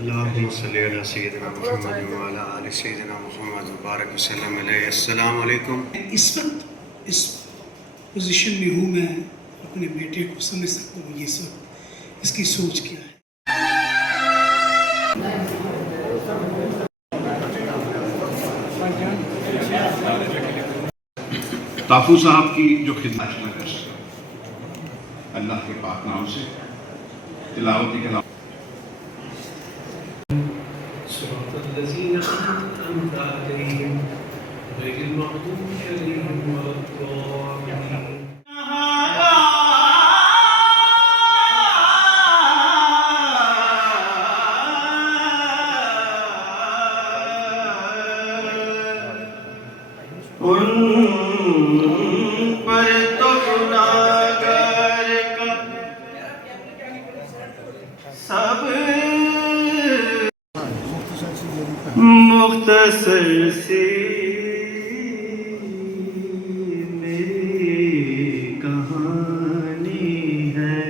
اللهم صل على سیدنا محمد وعلى آل سیدنا محمد وبارک وسلم علیہ. السلام علیکم. اس وقت اس پوزیشن میں ہوں، میں اپنے بیٹے کو سمجھ سکتا ہوں اس وقت اس کی سوچ کیا ہے. طافو صاحب کی جو خدمت میں کر سکتا اللہ کے پاک نام سے تلاوتی کلام. صراط الذين أنعمت عليهم غير المغضوب عليهم ولا الضالين. مختصر سی میری کہانی ہے.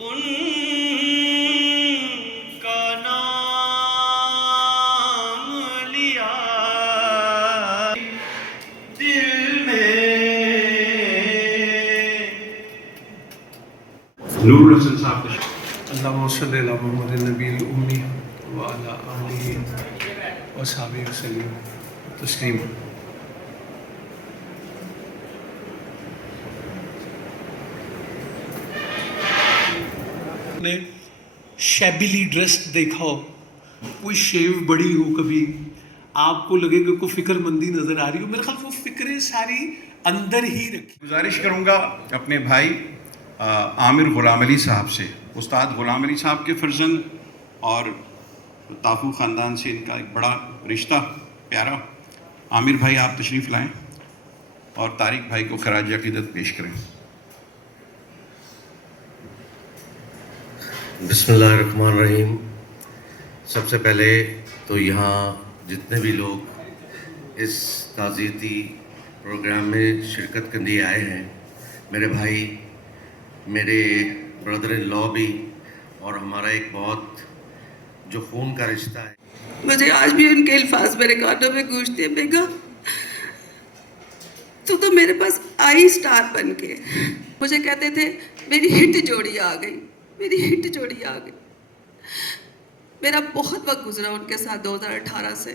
ان کا نام لیا دل میں. نور الحسن صاحب کا اللهم صل على محمد النبي الأمي وعلى آله وصحبه وسلم تسليما. نے شیبیلی ڈریسڈ دیکھا ہو، کوئی شیو بڑی ہو، کبھی آپ کو لگے کہ کوئی فکر مندی نظر آ رہی ہو، میرے خیال وہ فکریں ساری اندر ہی رکھی. گزارش کروں گا اپنے بھائی عامر غلام علی صاحب سے. استاد غلام علی صاحب کے فرزند اور طافو خاندان سے ان کا ایک بڑا رشتہ پیارا. عامر بھائی آپ تشریف لائیں اور طارق بھائی کو خراج عقیدت پیش کریں. بسم اللہ الرحمن الرحیم. سب سے پہلے تو یہاں جتنے بھی لوگ اس تعزیتی پروگرام میں شرکت کرنے آئے ہیں، میرے بھائی، میرے بردر ان لا بھی، اور ہمارا ایک بہت جو خون کا رشتہ ہے. مجھے آج بھی ان کے الفاظ میرے کانوں میں گونجتے ہیں. بیگا تو میرے پاس آئی سٹار بن کے مجھے کہتے تھے میری ہٹ جوڑی آ گئی، میری ہٹ جوڑی آ گئی. میرا بہت وقت گزرا ان کے ساتھ 2018 سے.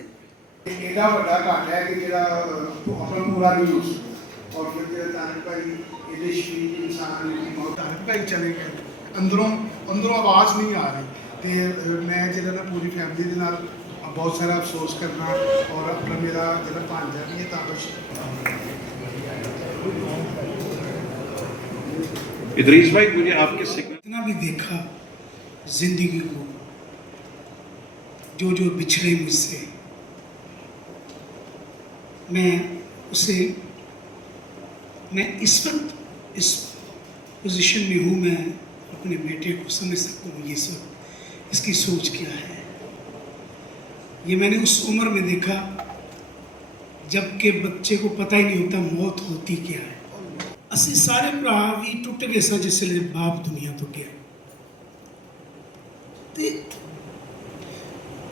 ایڈا بڑا گھاٹ ہے کہ جڑا اپنا پورا نہیں ہو سکتا. اور پھر جڑے طارق بھائی ایڈے شریف انسان کی موت، طارق بھائی چلے گئے، اندروں آواز نہیں آ رہی. تو میں جڑا نا پوری فیملی دے نال بہت سارا افسوس کرنا، اور اپنا میرا جڑا بھانجا بھی ہے تابش. ادریس بھائی مجھے آپ کے سگنل اتنا بھی دیکھا زندگی کو، جو جو بچھڑے مجھ سے، میں اس وقت اس پوزیشن میں ہوں، میں اپنے بیٹے کو سمجھ سکتا ہوں اس وقت اس کی سوچ کیا ہے. یہ میں نے اس عمر میں دیکھا جب کہ بچے کو پتہ ہی نہیں ہوتا موت ہوتی کیا ہے. اسی سارے بھرا بھی ٹوٹ گئے سا جس لئے باپ دنیا تو گیا.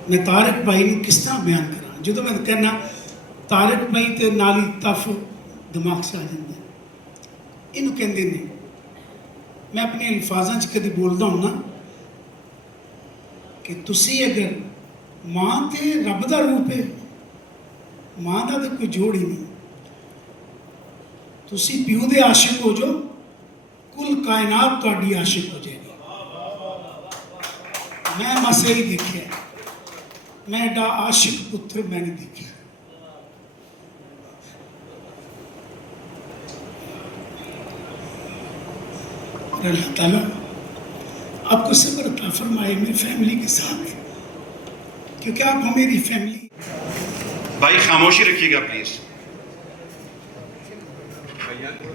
میں طارق بھائی نے کس طرح بیان کرا، جو میں کہنا طارق بھائی تے نالی تف دماغ سے آ جاندے انہوں کہندے نہیں. میں اپنے الفاظاں کدی بولدا ہوں نا کہ تسی اگر ماں تے رب دا روپ ہے، ماں دا تے کوئی جوڑ ہی نہیں. تسی پیو دے عاشق ہو جو، کل کائنات تہاڈی عاشق ہو جائے گی. میں مسئلہ ہی دیکھا ہے، میں ایڈا عاشق پتر میں نے دیکھا. اللہ تعالیٰ آپ کو صبر عطا فرمائے میری فیملی کے ساتھ، کیونکہ آپ ہو میری فیملی. بھائی خاموشی رکھیے گا پلیز.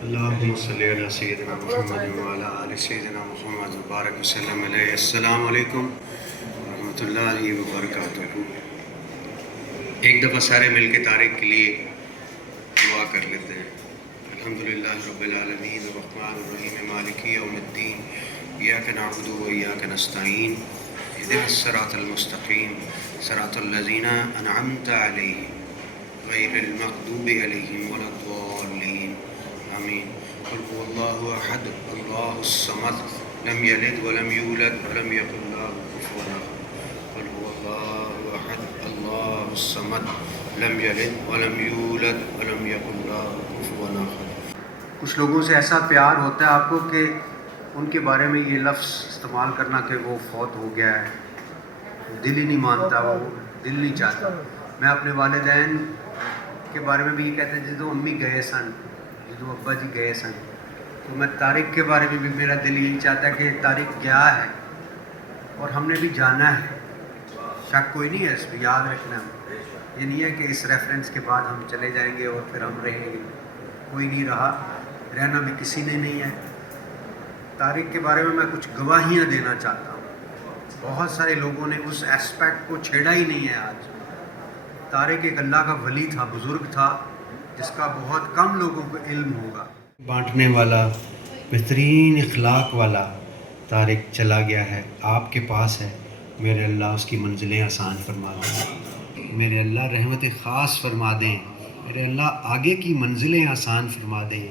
اللهم صل على سیدنا محمد وعلى آل سیدنا محمد وبارک وسلم علیہ. السلام علیکم ورحمۃ اللہ وبرکاتہ. ایک دفعہ سارے مل کے طارق کے لیے دعا کر لیتے ہیں. الحمدللہ رب العالمین الرحمن الرحیم مالک یوم الدین ایاک نعبد و ایاک نستعین اهدنا الصراط المستقیم صراط الذین انعمت علیہم غیر المغضوب علیہم ولا الضالین آمین قل هو اللہ احد اللہ الصمد لم یلد ولم یولد ولم یکن له کفوا احد قل هو اللہ احد اللہ الصمد لم یلد ولم یولد ولم یکن له کفوا احد۔ کچھ لوگوں سے ایسا پیار ہوتا ہے آپ کو کہ ان کے بارے میں یہ لفظ استعمال کرنا کہ وہ فوت ہو گیا ہے دل ہی نہیں مانتا، وہ دل نہیں چاہتا۔ میں اپنے والدین کے بارے میں بھی یہ کہتے ہیں جدو امی گئے سن، جدو ابا جی گئے سن، تو میں طارق کے بارے میں بھی میرا دل یہی چاہتا ہے کہ طارق گیا ہے اور ہم نے بھی جانا ہے، شک کوئی نہیں ہے اس پہ، یاد رکھنا۔ یہ نہیں ہے کہ اس ریفرنس کے بعد ہم چلے جائیں گے اور پھر ہم رہیں گے، کوئی نہیں رہا، رہنا بھی کسی نے نہیں ہے۔ طارق کے بارے میں کچھ گواہیاں دینا چاہتا ہوں، بہت سارے لوگوں نے اس ایسپیکٹ کو چھیڑا ہی نہیں ہے آج۔ طارق ایک اللہ کا ولی تھا، بزرگ تھا، جس کا بہت کم لوگوں کو علم ہوگا۔ بانٹنے والا، بہترین اخلاق والا طارق چلا گیا ہے، آپ کے پاس ہے۔ میرے اللہ اس کی منزلیں آسان فرما دیں، میرے اللہ رحمت خاص فرما دیں، میرے اللہ آگے کی منزلیں آسان فرما دیں۔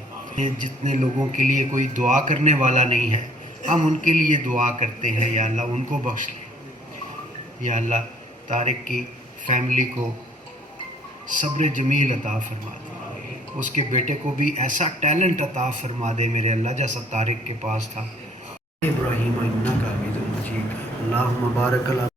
جتنے لوگوں کے لیے کوئی دعا کرنے والا نہیں ہے، ہم ان کے لیے دعا کرتے ہیں، یا اللہ ان کو بخش لے، یا اللہ طارق کی فیملی کو صبر جمیل عطا فرما دے، اس کے بیٹے کو بھی ایسا ٹیلنٹ عطا فرما دے میرے اللہ جیسا طارق کے پاس تھا۔ ابراہیم انک حمید مجید، اللہم بارک علی